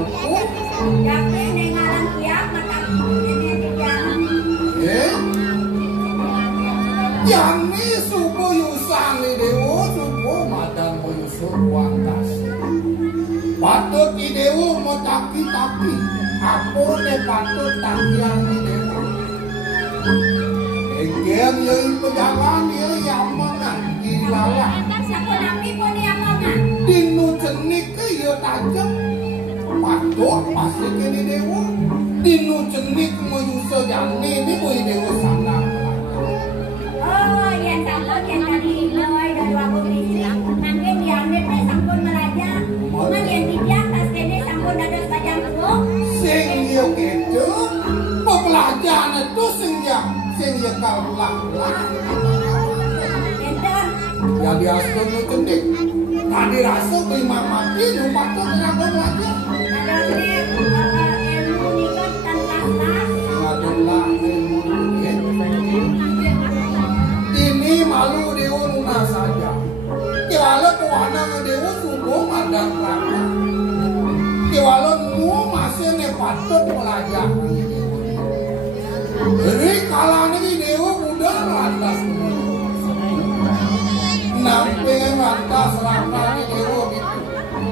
Oh, Patut idewu mau tapi apone patut takian idewu. Engger yang pejalan ya yamangan ilalah. Sakunapi pun yamangan. Dinu cenik ke ya tajem. Patut pasti kini idewu. Dinu cenik mau yuso jani ini mau idewu sangat. Oh, yang sampun yang tadi loy dari waktu ini. Nanti diambil teh sampun meraja. Cuman yang tidak tas kene sampun ada bajang kebuk. Sing yo gitu. Pembelajaran itu sing ya kalah. Enten. Jadi asal nu cendik. Tadi rasa terima mati nu patut kenapa belajar. Ada ilmu nikot tanpa tas. Adalah ilmu ini malu dewa luna saja. Kiwalau kewana dewa subuh ada kerana. Kiwalau mu masih ne patut belajar. Jadi kalau ini dewa muda lantas. Nampi lantas ini dewa gitu.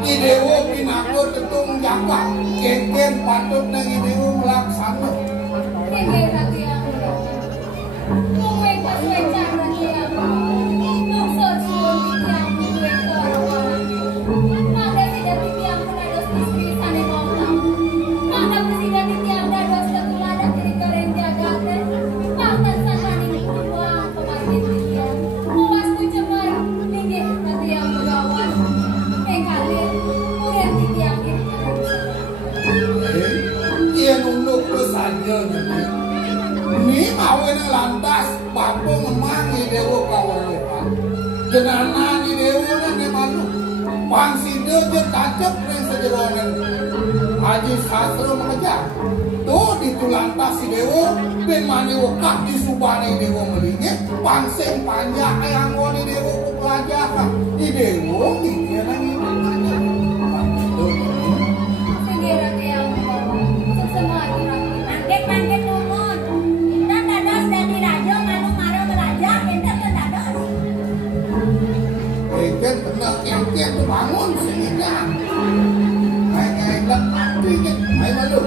Ini dewa pinakut ketung jaga. Keken patut dengan dewa melaksana. Kene rati yang kowe pas wecan rati yang maksud suun yang kowe korawan. Mada tidak yang menados istri sane ngomong. Mada presiden yang dados ketuladan jadi keren jaga teh. Pantan sanani kuang pemarin dia. Muas ku cemar linggih rati yang begawan. Kali murid yang ini. Dia nunduk ke saja gitu. Ini awalnya lantas bapu ngemangi dewa kawalukan. Jenana di dewa dan malu. Pangsi dia tajam yang sejeronan. Haji sastra mengejar. Tuh ditulantas si dewa. Ben mani wakak di subani dewa melingit. Pangsing panjang yang wani dewa pelajaran. Di dewa dia lagi belajar. Segera yang semua pangket umur. Kita dados dari raja manu maro belajar kita ke dados. Keken kena bangun sehingga ngai lepas dikit mai malu.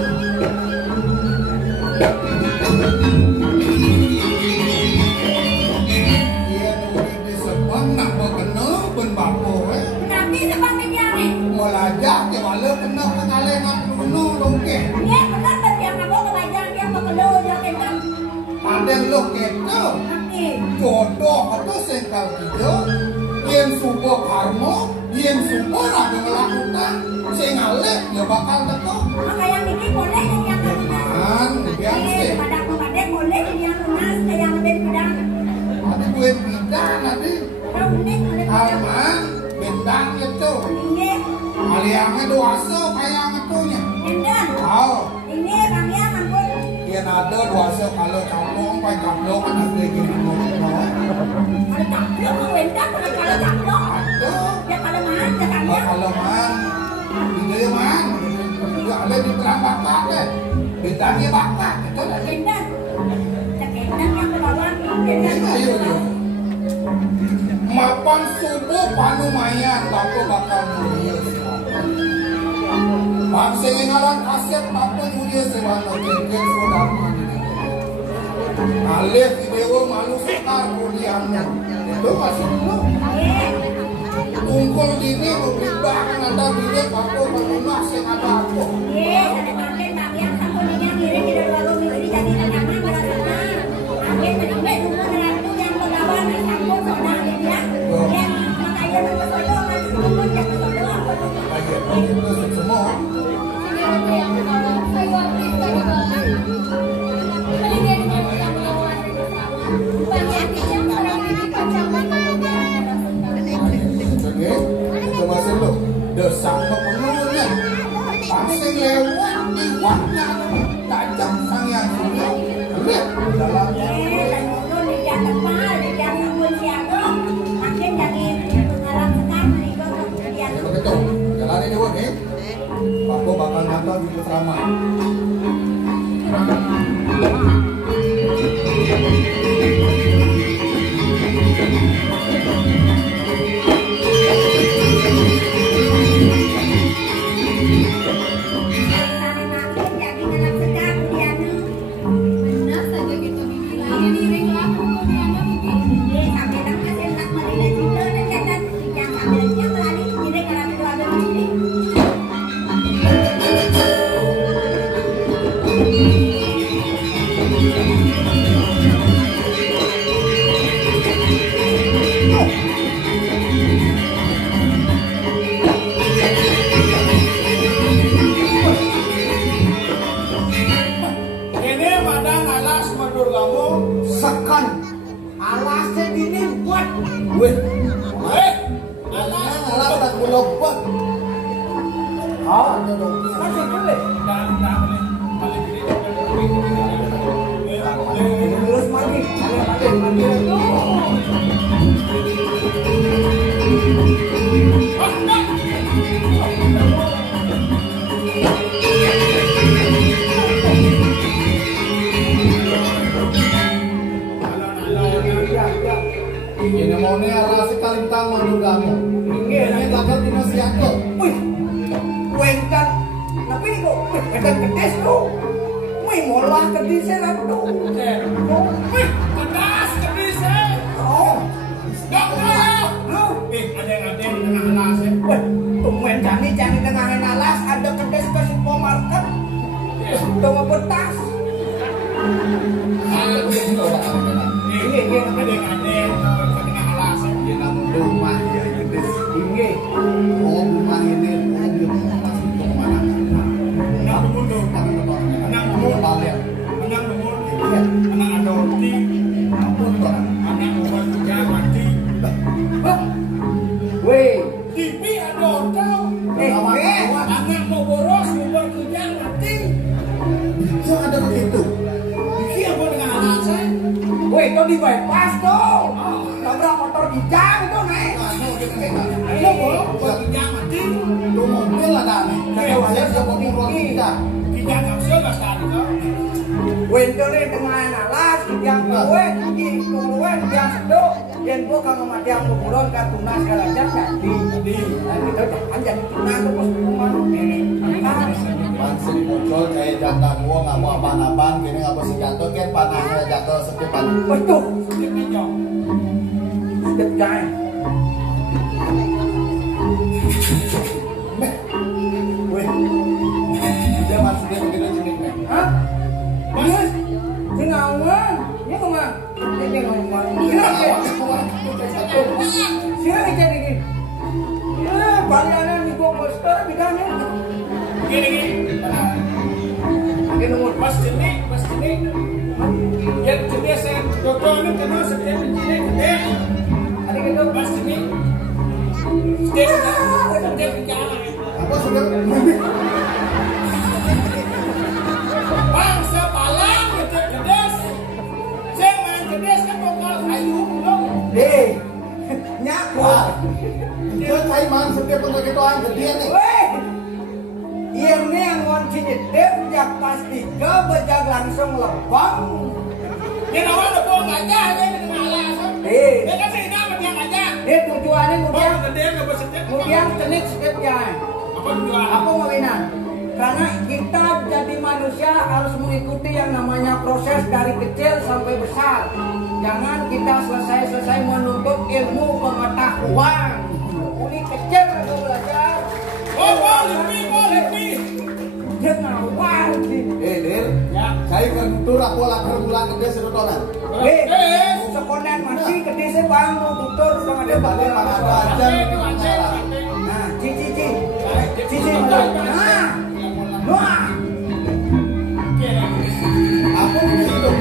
Dia nulis di sebang nak berkena pun bapo Nanti sebab dia ni. melajak ke walau kena pengalengan penuh longkeh. Dia benar betul yang kamu belajar dia perlu dia kita. Paden lo keto Nanti. jodoh atau sengkal tiga. Yen subuh karmo, yen subuh raga melakukan sengalek ya bakal teko. Maka yang ini boleh yang lunas. Biasa. Pada kepada boleh yang lunas yang lebih bidang. Ada duit bidang nanti. Kalau unik boleh Alman bintang itu. Ini. Aliangnya duasa kayak ngetunya. Enten. Tahu. Ini kami ampun. Yen ada duasa kalau campung pai campung kan ada gini ngomong. Ada campur mengendak kalau campur. Ada. Ya kalau mana kami. Kalau man, ini man, nggak ada di terang bakat deh. Bintangnya bakat, itu lah. Enten. Enten yang belawan. Enten. Ayo yo. Mapan subuh panumayan bapak bakal mulia. Bangsa ngaran kaset bapak mulia sewano kengkeng sodama. Alif dewa malu sekar kuliahnya. Itu masih belum. Kumpul dini berubah ada bilik bapak melunak sing ada apa. Ada makin tak yang sampun yang ngirim tidak lalu mesti jadi tangan berasana. Amin menimba rumah dengan itu yang pegawai yang sampun saudara dia. Yang makanya nomor saudara kan sampun yang saudara. Itu semua. Ini yang pegawai saya waktu itu juga. Melingkar dengan yang pegawai bersama. Banyak yang orang ini pacaran Itu masih lo desak pepenuhnya pasang lewat di wakna tajam sang yang sudah lihat dalam begitu jalan ini wah nih Papo bakal nonton di Putrama. ada dong. Masih boleh. Terus mandi. Ini mau nih rasa kalintang mandu kamu. Ini takut dina siapa? Wih, wenkan. Tapi ini kok wedan kedes tuh. Wih, molah kedisnya lah tuh. Wih, kedas kedisnya. Oh, Gak pernah. Ada yang di tengah alas ya. wih, tumben jani tengah alas ada kedes ke supermarket. Tunggu betas. Aku yang tahu tak ada. Ini Ada yang ke tengah alas ya. Di namun rumah ya gede. ini. Oh rumah ini masih untuk mana? Menang mundur. Kami menolak. Menang Kamu mundur. balik. Menang mundur. Anak adopsi. Ampun tuh. Anak obat kerja mati. Wih, TV ada hotel. Anak mau boros obat kerja mati. Itu ada begitu. Iki apa dengan anak saya? wih, itu di bypass tuh. Tabrak motor di jam tuh, Nek. Ayo bolos obat kerja mati. Itu mobil ada nih. Saya wajar sama tinggi. Kita nggak bisa nggak sekali kan? Wendone tengah alas, yang kowe, di kowe, yang sedok, yang gua kalau mati yang kuburan kan tunas segala jam jadi. Nah kita jangan jadi tunas tuh pas kuman. Masih muncul kayak jantan gua nggak mau apa-apaan gini nggak mau senjata kan panahnya jatuh sekipan. Betul, Sedikit aja. sedep jai. Wih, dia masih dia begitu jeniknya. Hah? Mas, singawan, ini kemana? Ini kemana? Sini jadi gini. Baliannya nih gua poster bidangnya. Gini. Ini nomor Pas ini. Yang jenis saya dokter ini kenal setiap jenis gede. ada gitu. Pas ini. Setiap bicara. Apa sudah? Bang, saya palang setiap jenis. Saya main jenis kan lokal kayu dong. Nyaku. Dia kaiman setiap untuk itu ang gede nih. Weh, ini yang kunci nyedep, jak pasti ke bejag langsung lebang. Dia nama ada pohon gajah, dia dengan alasan. Dia kan sih nama dia gajah. Ini tujuannya Pohon kemudian gede nggak bersetiap. cenik setiap jalan. Apa tujuan? Apa mawinan? Karena kita jadi manusia harus mengikuti yang namanya proses dari kecil sampai besar. Jangan kita selesai menuntut ilmu pengetahuan. Ini kecil aku belajar. Oh, lebih. Dia ngawal sih. Dir, Ya. saya kan tur aku lapar bulan gede sedotan. Sekonden masih gede sih bang, mau tutur sama dia Balik mana ada aja ini masalah. Nah, cici. Nah, Aku ini hidup.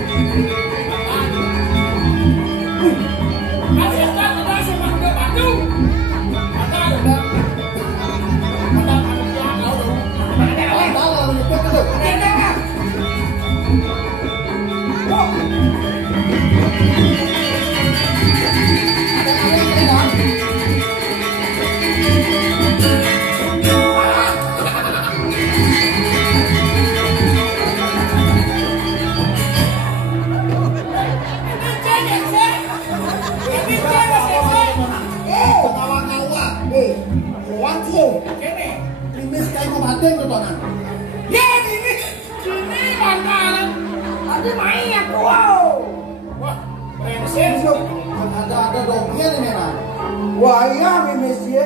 Ada lalu nyepet itu. Limis kayak mau batin tuh tonan. Ada dongnya ini nah. wah iya mimisnya.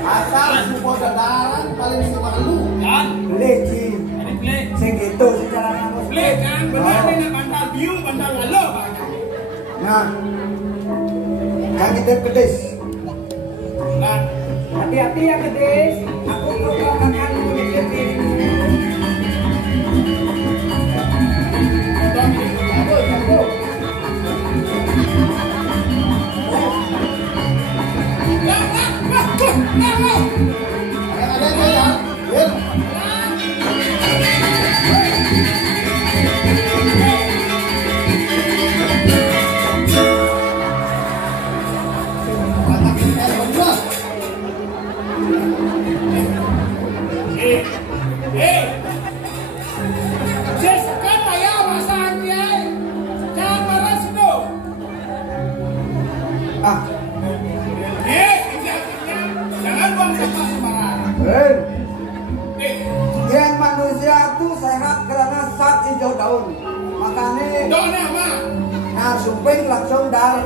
Asal semua dadaran paling si malu. Leci, segitu secara namus. Nah, yang kita pedes. Hati-hati ya pedes. Aku program makan kulit ini. Jago. Yang manusia itu sehat karena saat hijau daun. Makanya nah suping langsung dari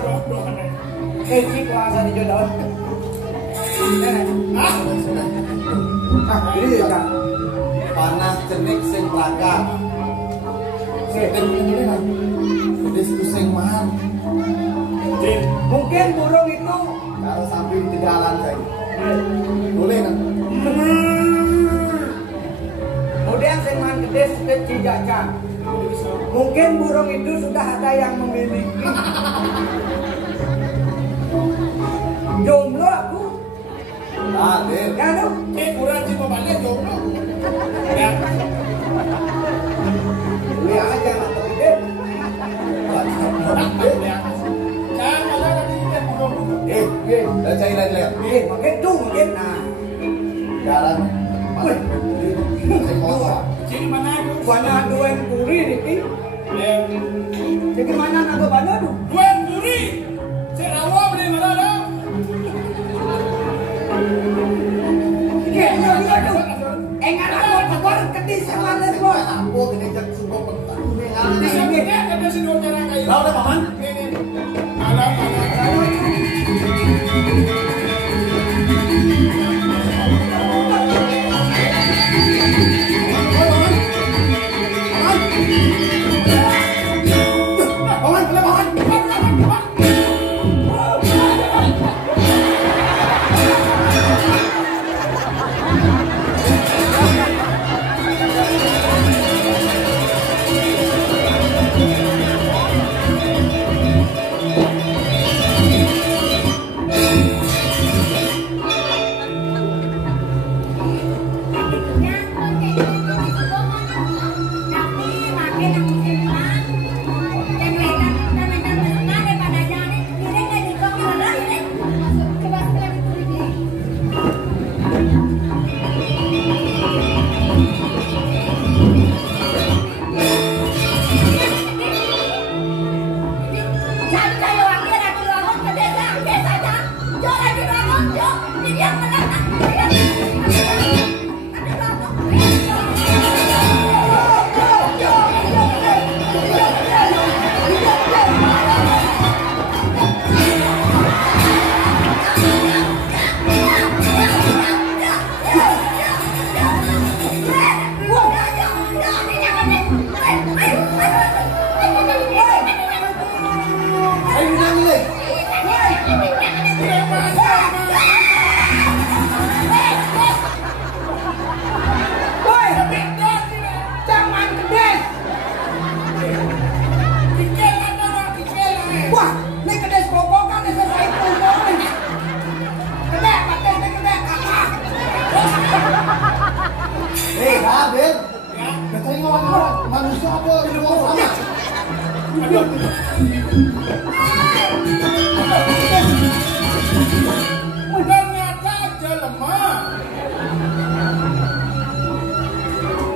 kecik langsung hijau daun. Ini kan panas cenik sing prakar. Sedeng ini kan. Pedis sing mahal. mungkin burung itu Kalau samping di jalan saya. Boleh kan? kemudian seman gede sudah cijacan. Mungkin burung itu sudah ada yang memiliki. Jomblo aku. Hadir. Ya tuh. Kurang cuma balik jomblo. Ya. Lihat aja lah gede. Jangan ada lagi yang jomblo. Udah cairan lihat. Makin tuh makin nah. Jarang. Sing kotor. Jadi mana itu? Banyak duen puri nih. Jadi mana naga banyak tuh? Duen puri. Cerawa beli mana dah? Iya tuh. Enggak aku tebar kedis sama lesbon. Aku gede jak sumpah pentas. Di sampingnya ada sedot jarang kayu. Tahu dah paman? Ini. Ada. Hadir. Katanya orang manusia apa di luar sana? Ternyata aja lemah.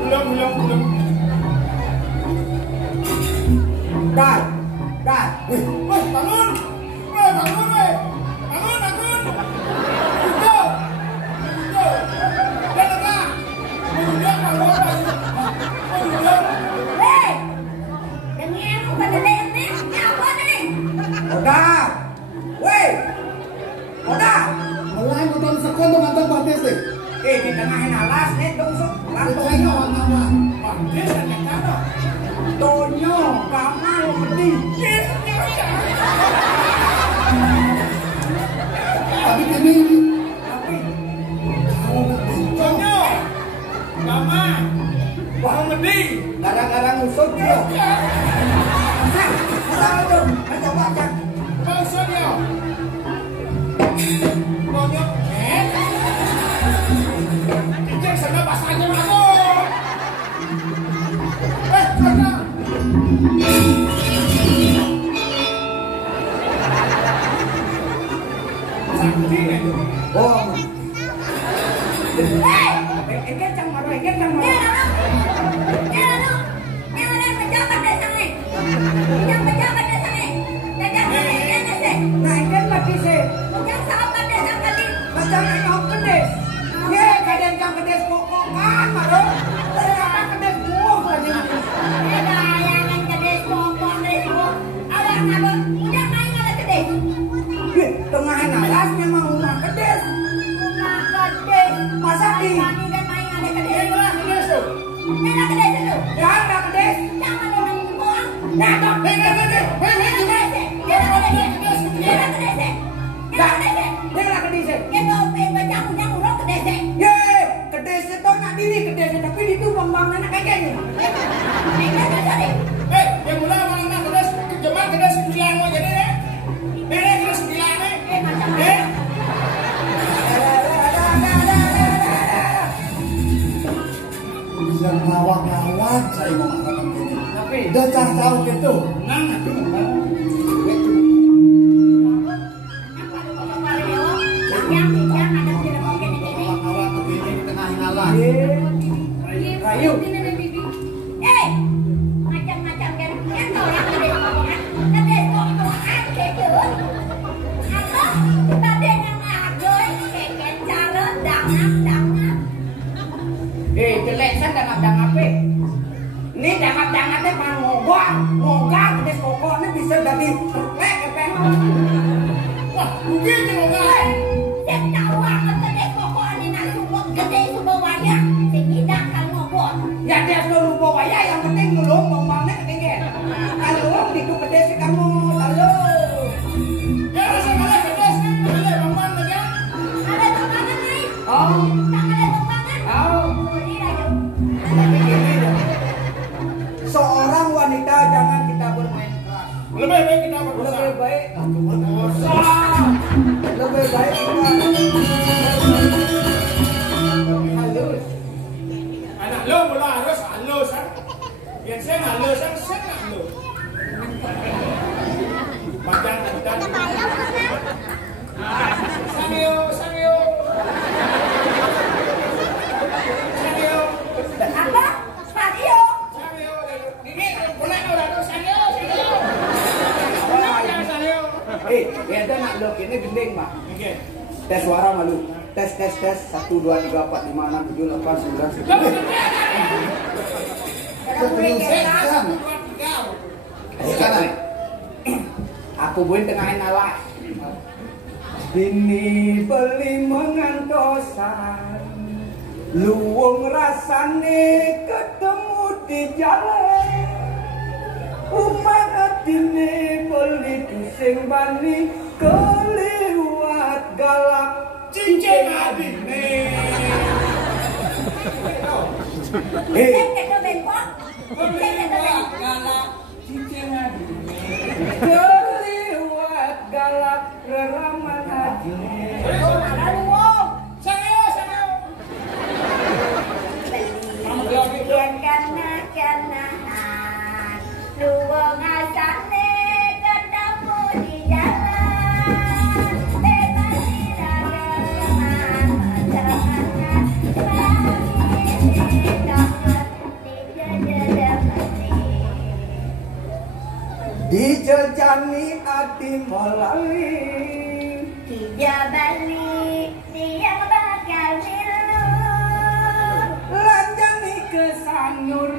Belum. Dar. Woi, bangun. Bangun. Udah. Datang. Udah bangun. Hei, demi aku pada ini apa nih? Udah. Weh. Udah. Mulai nonton sekon tuh nonton batis deh. Di tengah alas nih tusuk. Katanya orang nama. Pantes kan kata. Tonyo, kamal mending. Tapi ini Conyo. Mama. Wah, mending. Kadang-kadang usut dia. Nah, tuh, baca. Bangsa dia. Conyo. Engke cang maro, engke cang maro. Nah, engke lagi sih. Macam engkau kedes. Ye, kadang cang kedes pokok kan maro. Ternyata kedes buah lagi. Tengah nalas memang rumah kedes. Masa di? Jangan kedes. Kedes itu nak diri kedes tapi itu pembangunan kayak gini. Yang mula mana kedes, cuman kedes bilang mau jadi deh. Bere kedes bilang deh. Bisa ngawak-ngawak saya mau makan begini. Tapi Udah cah tahu gitu. Nang itu. Ngawak-ngawak begini di tengah nalas. Rayu. Macam-macam kan orang kedes tadi yang ngajoy keket cara dangap. Jelek san dangap-dangap. Ini dangap-dangapnya pan ngogak kedes pokok ini bisa jadi lek kan. Wah, begitu loh kan. Saya tahu banget kedes pokok ini nasi gede semua banyak. Tidak kan ngobot. Ya dia sudah lupa waya yang penting nulung ngomongnya ketinggian. Kalau di kedes kamu halo. Ya rasa malah kedes, boleh bang aja. Ada tumpangan nih. Oh, Tak ada tumpangan. oh. Beri aja. Seorang wanita jangan kita bermain keras. Lebih baik kita berdosa. Lebih baik kita halus. Anak lo mula harus halus kan. Yang saya halus kan saya halus. Badan. Sanyo. Apa? Patio. Ini boleh orang tu sanyo. Ya ada nak lo ini gending mak. Okey. Tes suara malu. Tes 1 2 3 4 5 6 7 8 9 10. Sekarang aku buin tengahin awas. Bini beli mengantosan, luwung rasane ketemu di jalan. Umat atine beli pusing bani keliwat galak Cincin adine. Cek ke bengkok. Cek ke bengkok. keliwat galak reraman adine. Oh, ada luwung. Sanyo. Belian kena-kenaan. Luwung asane ketemu di jalan. Bebas dirayakan perjalanan. Dijejani ati molali. Dia balik, dia bakal milu. Lanjani kesanyur.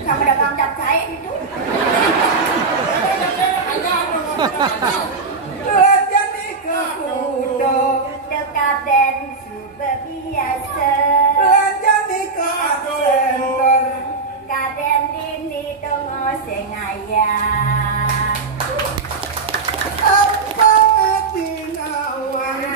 Kamu udah nganggap saya itu? Lanjani ke kudo. Dekat dan super biasa. Lanjani ke absenter. Kaden ini tunggu sengaya. Apa ati nawang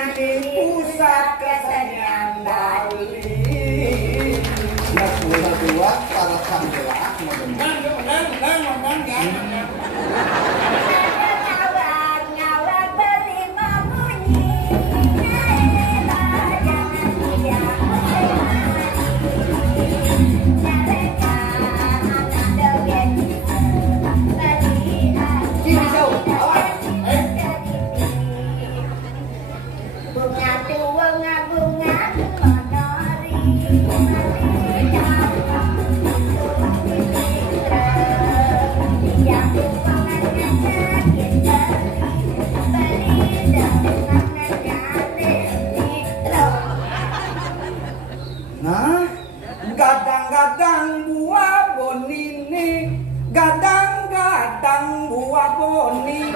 Gadang-gadang buah bonini, gadang-gadang buah bonini.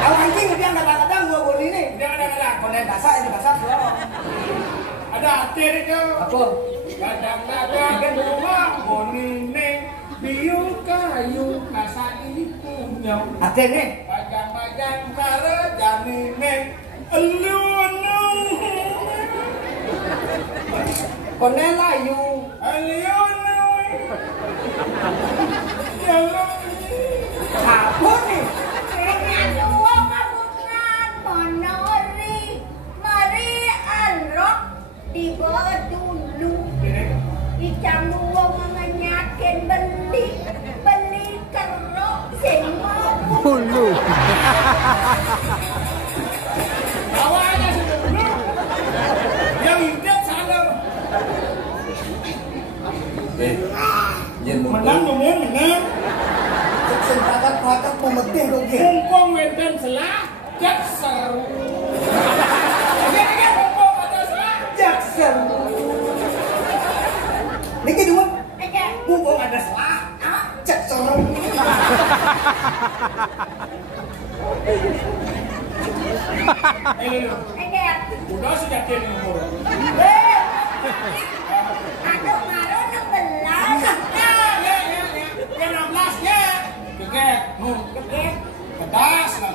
Kalau anjing dia gadang-gadang buah bonini. Dia kadang-kadang. Konen dasar itu dasar loh. Ada hati itu. Apa? Kadang-kadang buah bonine, biu kayu nasa ipunya. Hati nih. Bagang-bagang kare janine, elu-elu. Konen layu. Elu-elu. Elu. Apa nih? Dua kabungan monori, mari alrok di dulu. Icang dua mengenyakin beli kerok semua. Dulu. Bawa aja sebelum. Yang hidup sana. Menang ngomong menang. Sentakat pemeting tuh dia. Mumpung wenten selah, jak seru. Oke, mumpung ada selah. Jackson. Niki dua. Aja. Mumpung ada selah. Jackson. Aja. Udah sudah dia nomor. Aduh ngaruh 16. Ya 16 ya. Keket, Oke. kedas lah.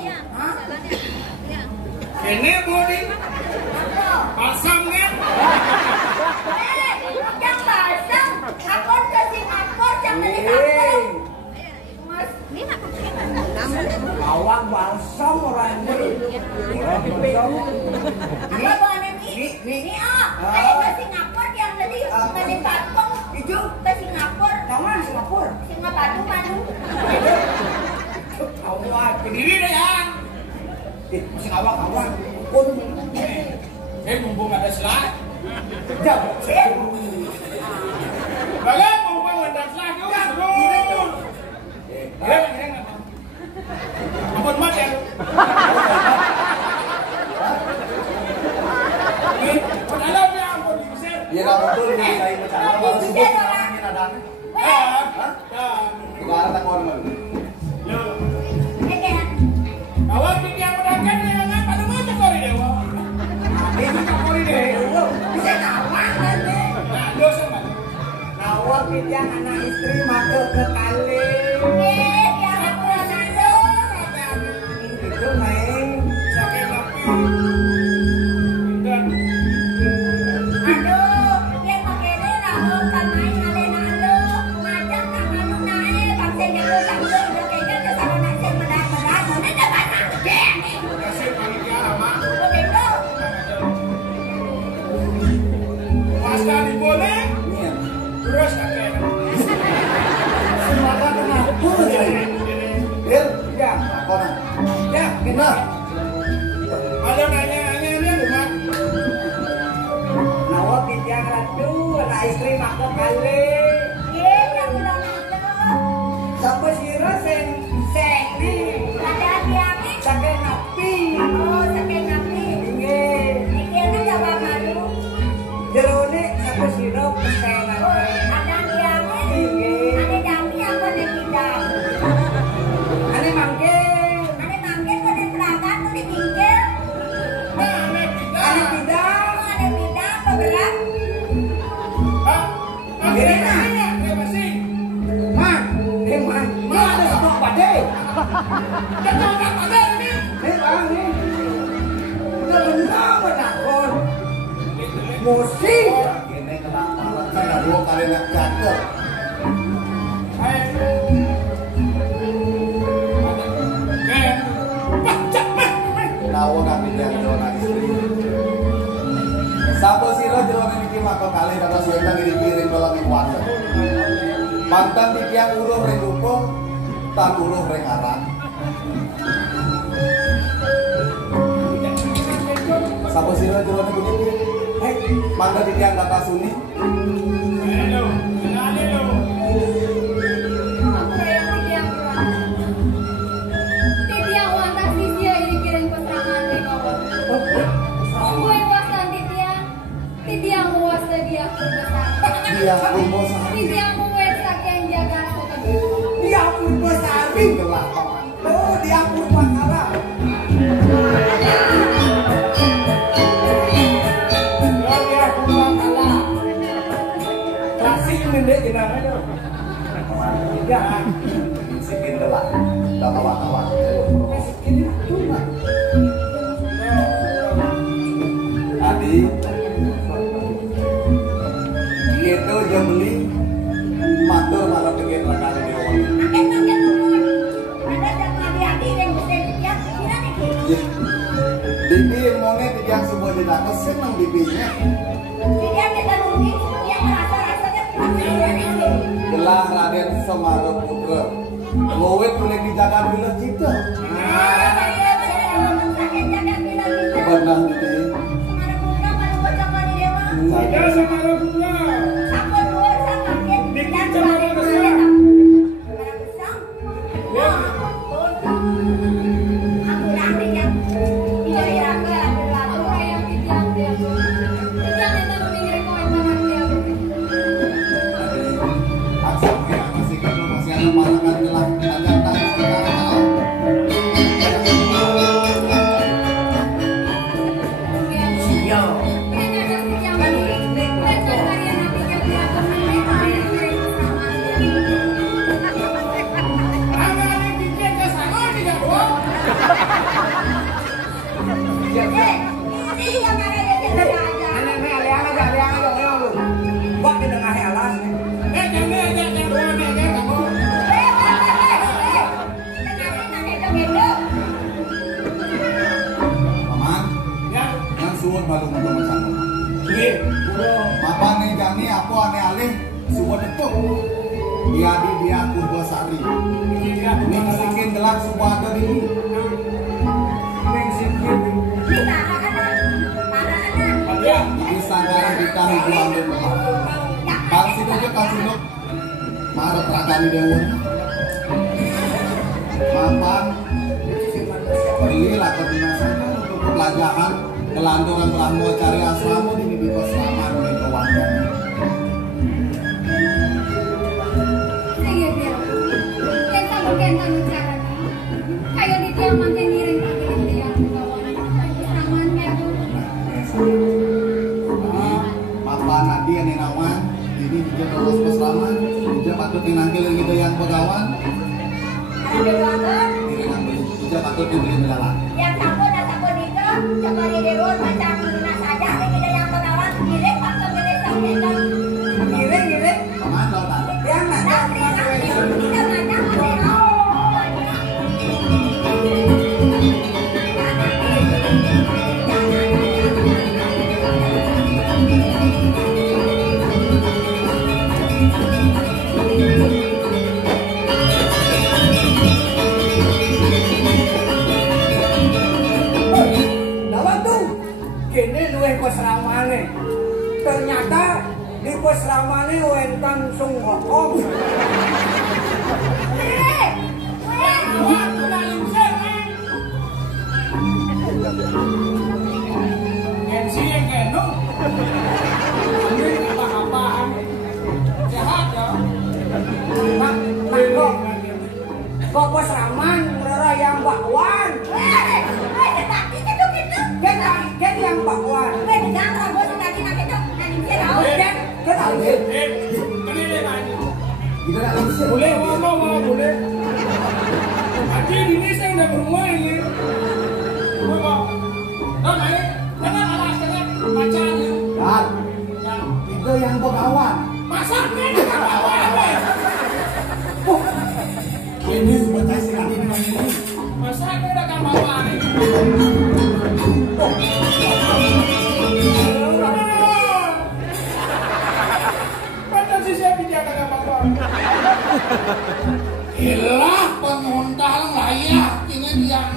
Ini bodi, pasang kan? Yang basah, aku ke Singapura, jangan beli kapur. Mas, Awak balsam orang ini. apa bahan ini? Ini saya ke Singapura yang beli kapur. Itu Ke Singapura, kawan Singapura. Singapura madu. Awak Berdiri deh ya. masih awak kawan. Pun Mumpung ada selah. jauh. Bagai mumpung ada selah juga. Ya, ampun mat ya. Ini, dalam ya ampun diusir. Ya nggak betul nih kayak macam apa baru sebut namanya nadanya. Sekarang tak mau mana? Awak yang menangkan yang apa lu mau cekori dewa? Ini kapolri deh. Bisa kawan nanti. Nah, dosa kan? Awak yang anak istri maka ke kali. Dia pulang dulu. Itu main. Sakit tapi dan Aduh, dia pakai ini lalu kan main alena-alena. Ngajak nak anu naik, bangsa nyalu tangga udah kayak gitu sama nasi berat-berat. Ini dah banyak gede nih. kasih panitia lama. Begitu. Pasta diboleh, Iya. terus kakek. Semangat kenapa ya? Bil, Ya, kona. ya, kita. Ada nanya-nanya dia bukan? Awak yang ratu anak istri maka kali. Iya, yang pulang dulu. Siapa sira sing nih? Ada diamin. Sakit napi. Oh, sakit napi. Nggih. Ini ada gak malu. Jerone siapa sira pesenan. Ada diamin. Nggih. Ada dami apa ada tidak. Ane mangke. Ada mangkir pada pelagan tuh di pinggir. Ane tidak. Ada bidang beberat. Hah? Akhirnya Akhirnya, dia masih. Man, man. Ma ada stok pade. Dia tahu tak ada ini. Bang ni. Udah benar menakon. Musik. Kene kena palat saya dua kali nak catur. Nawa kami yang jual istri. Sapa sira jual niki maka kali kata siapa ngirim-ngirim dalam kuasa. Mantan tiang uruh reng rupung, tan uruh reng arang. Sapa sira jual niki mantan tiang kata suni. Halo, halo. Aku yang bilang Titia wantan Sisia ini kirim pesangan nih kawan. Gue wasan Titia. Titia wasan dia berpesan. dia Purbosari. Bibiang muwet saking jaga kota. Dia Purbosari gelah paman. Oh, dia Purbakala. Dia Purbakala. Klasik mendek jenengan itu. Ya, Sikin gelah. Dah kawan-kawan. ini cuma. Adi, itu dia beli matur malah pengen rakali di rumah. Bibi mone yang semua didapat senang bibinya. Gelah Raden Semaruputra. Luwet boleh dijaga bila cita. Benar bibi. Saya sama Rasulullah. Dia Purbosari. Mengsikin gelang sebuah dari mengsikin. Disangkaran kita hiburan rumah. Kasih aja kasih dok. Marah terakani dewa. Mapan. Belilah kedinasan untuk pelajaran kelanturan ramu cari asramu di Bibit Selama di Kawangan. Kayak di tiang manten ngiring pakai tiang kawan. Samannya tuh. Papa Nadia Ninawan ini juga terus berselamat. Juga patut dinanggil gitu yang pegawan. Juga patut dibeli jalan. Yang sabun dan sabun itu seperti di road macam mana saja. Ini yang pegawan ngiring waktu gede sampai Ngiring. Paman lautan. Yang mana? tidak macam mana. Ternyata di pesramane wenten sung hokom. Gensi yang genung. Ini apa-apaan. Sehat ya. Kok pesraman merera yang bakwan. Ken yang bakwan. Boleh ngomong, boleh. Hati ini saya udah berumah ini. Jangan alas, jangan macamnya. Dan itu yang pegawan. Masaknya dengan bawa-bawa. Ini buat saya sekali dengan ini. Masaknya dengan bawa nih. Ilah penguntal layak ini dia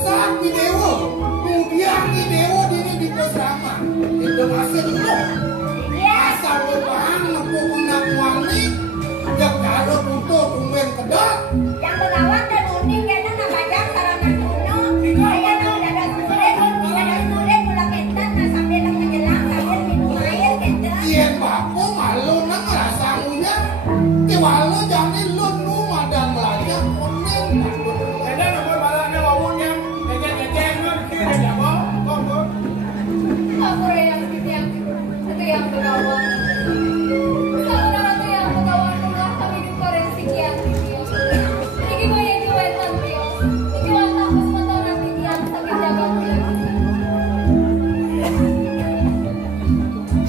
rusak di dewa. Kemudian di dewa ini di pesama. Itu masih loh. Asal bebahan lepuk menak wangi. Jak karo butuh tumben kedot. Yang begawan dan unik kita nabajak sarangan kuno. Saya nang dada sulit pula kentan nah sambil nang menjelang sambil minum air kentan. Ien bapu malu nang rasangunya. Tiwalu jangan lun rumah dan belajar kuning. Kadang apa balanya wawun yang kecek-kecek kan kira jago, kok. Aku yang itu yang begawan. Saudara itu yang begawan ulah kami dikorek sekian video. Iki banyak jualan video. Iki wantah kesempatan tiang sakit jaga lagi.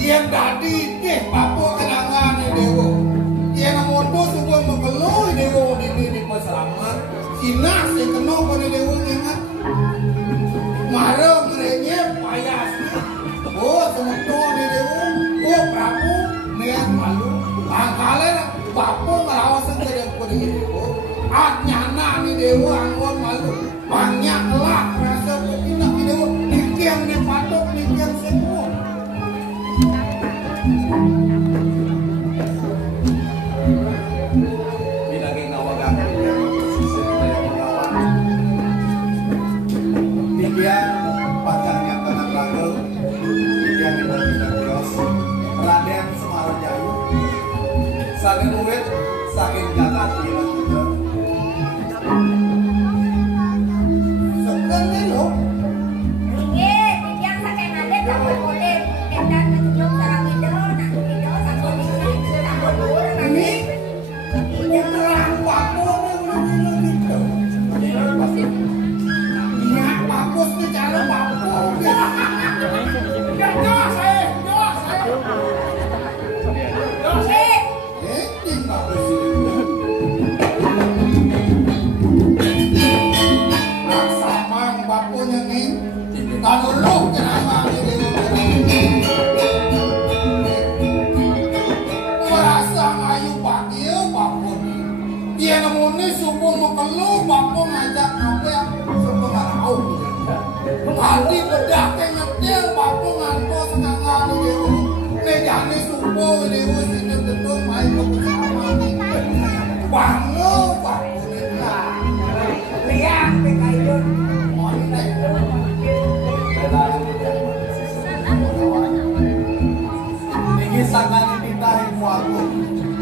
Ien dadi deh bapu kenangan dewo. Ien mondo subuh mengeluh dewo ini di peselamat. Cina sih kena pada dewo ingat. Marah merenya payas. Oh semutu di dewo. Oh prabu niat malu. Angkalen bapu ngelawas sedang pada dewo. Nyana di dewo anggon malu. Banyak lah rasa ketindak di dewo. Nikian di patok nikian semua. Bilangin nawagan Tikian pacarnya tangan ragel Tikian bidang kios Raden Semarajayu Saking uwit Saking kakak bilang juga Sebenarnya loh. Ingat, yang sakit nade tak boleh kentan menunjuk sarang itu, nak itu sambut ini, sambut dulu nanti. Beneran bapu gitu. Iya bagus nih cara bapu. Ini bagus ini. Samang bapunya nih. Kalau lu kenapa ini? Merasa ngayu pagi bapu nih. Dia namanya subuh mengeluh bapu ngajak apa yang subuh nggak tahu. Tadi bedak yang nyetir bapu ngantuk setengah di dewa. Nejani subuh di dewa sini betul main ke bersama nih. Bangu bapu nih. Lihat pekaidun. Tinggi sangat dipintahin muaku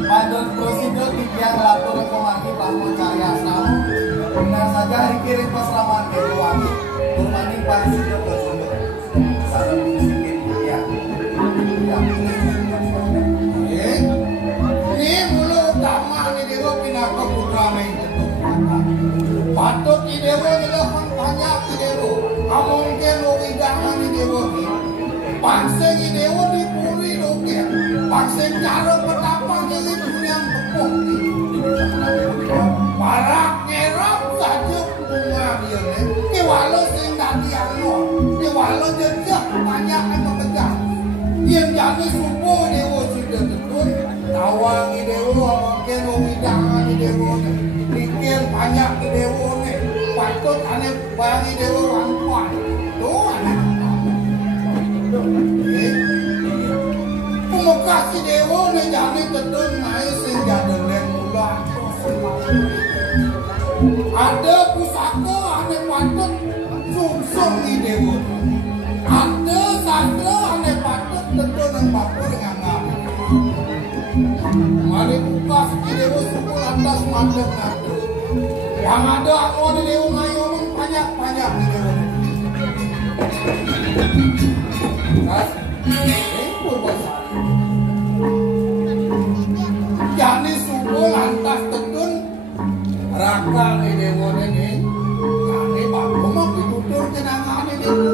Padon Presiden Tikian Latur Komandi Pahmo Karya Asnamu Benar saja dikirim peselaman ke Wangi Turmaning Pansido Bersumber Salam disikin Tikian Ini mulu utama nih dewa pindah ke putra main ketuk. Patut di dewa nyelahkan banyak di dewa. Mungkin lo hidangan di dewa nih. Pangseng di dewa dipuri lo dia. Pangseng cara petapang yang itu yang tepuk nih. Parak ngerap saja bunga dia nih. Ini walau sing tadi anu. Ini walau jejak banyak yang memegah. Yang jadi subuh dewa sudah betul. Tawangi dewa, mungkin umidangan di dewa nih. Bikin banyak di dewa nih. Patut aneh bangi dewa wantuan. Tuh anak. Pemukas si dewa nih jadi betul naik sehingga dengan mudah. Ada pusaka aneh patut sungsung di dewa. Ada sastra aneh patut betul yang bapak dengan ngamu. Mari buka di dewa suku atas mandek nanti. Yang ada aku di dewa ngayomong banyak-banyak di dewa. Kas, ini besar. Jadi suku lantas tekun raka di dewa ini. Jadi bapak mau ditutur kenangan di dewa.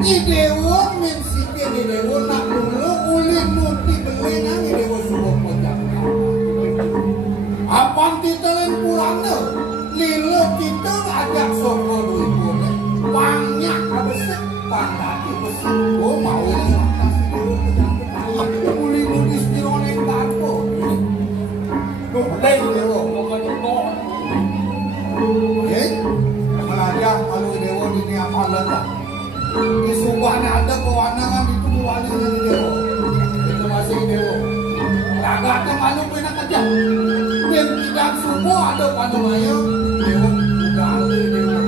Di dewa mensike di dewa nak dulu ulin nuti beli nang di dewa suruh pojak. Apaan titelen pulangnya? Lilo kita ajak soko duit boleh. Banyak abesek tandati besek. Oh mau ini atas di dewa pojak. Ulin nuti stirone karbo. Boleh di dewa. kewenangan itu wali dari dewa. Itu masih dewa. Ragatnya malu pernah kerja. Dan tidak suku ada pada maya dewa juga ada dewa.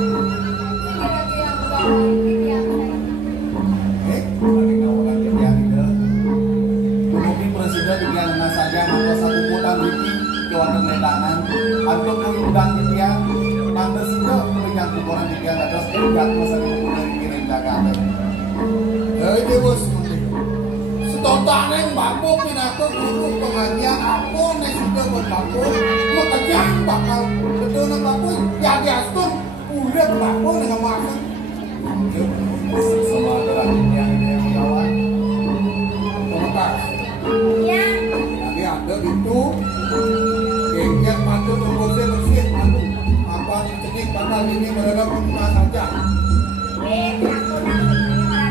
Bagi kawalan kerjaan itu, mungkin presiden yang saja maka satu bulan ini kewangan ledangan, atau keundang yang tanda sudah punya ukuran yang ada setiap masa kemudian kirim dagang. Jadi bos, setotan yang baku pinatu guru pengajian apa nih sudah buat baku, mau kerjaan bakal betul nang baku jadi astun udah baku dengan makan. Semua adalah yang kawan. Komentar. Ya. Jadi ada itu, gengget pantu bersih bersih pantu. Apa yang cenik bakal ini mereka pengguna saja. Aku nak orang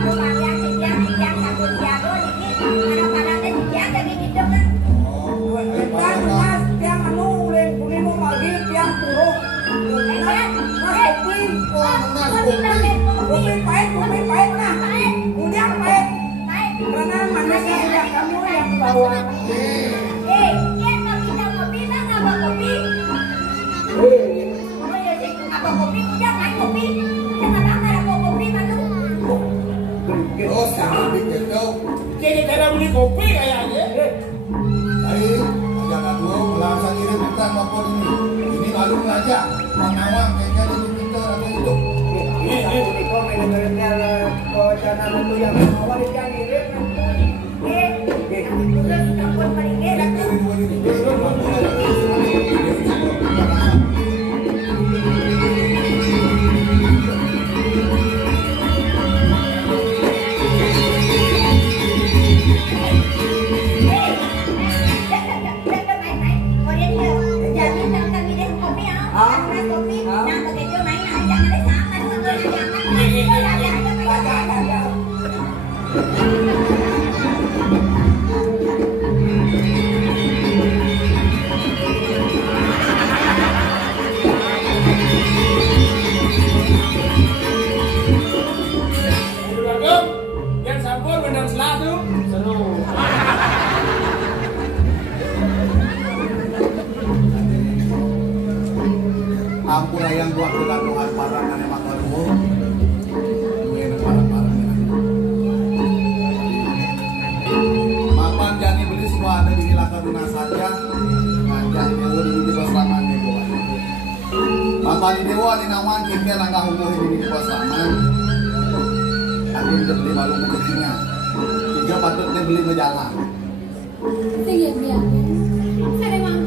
banyak yang takut jago ini kadang-kadang dia jadi gitu kan. Kita mas tiang anu ulen kulimu pagi tiang puruk. Kopi pahit nah. Udang pahit. Karena manisnya udah kamu yang bawa. Dia mau kita kopi tak apa kopi. Mau jadi apa kopi udah main kopi. Jangan ada kopi malu. Oh, sangat begitu. Jadi cara beli kopi kayaknya. Baik, jangan dulu langsung kirim kita lapor ini. Ini malu aja, mengawang kayaknya itu kita atau itu. Aku di komen dengernya wacana itu yang awal yang ngirim. Terus kampun paling Yang sampur benar selatu seru. Ampun yang buat kegantungan parangan yang makan dulu. Mungkin parang-parang. Mapan jani beli semua ada di Hilaka Guna saja. Ngajak dewa di pasaman dewa. Mapan di dewa di nawan kini langkah hubungi di pasaman. Tapi udah beli malu kecilnya. Tiga patut dia beli berjalan. Iya, iya. Saya memang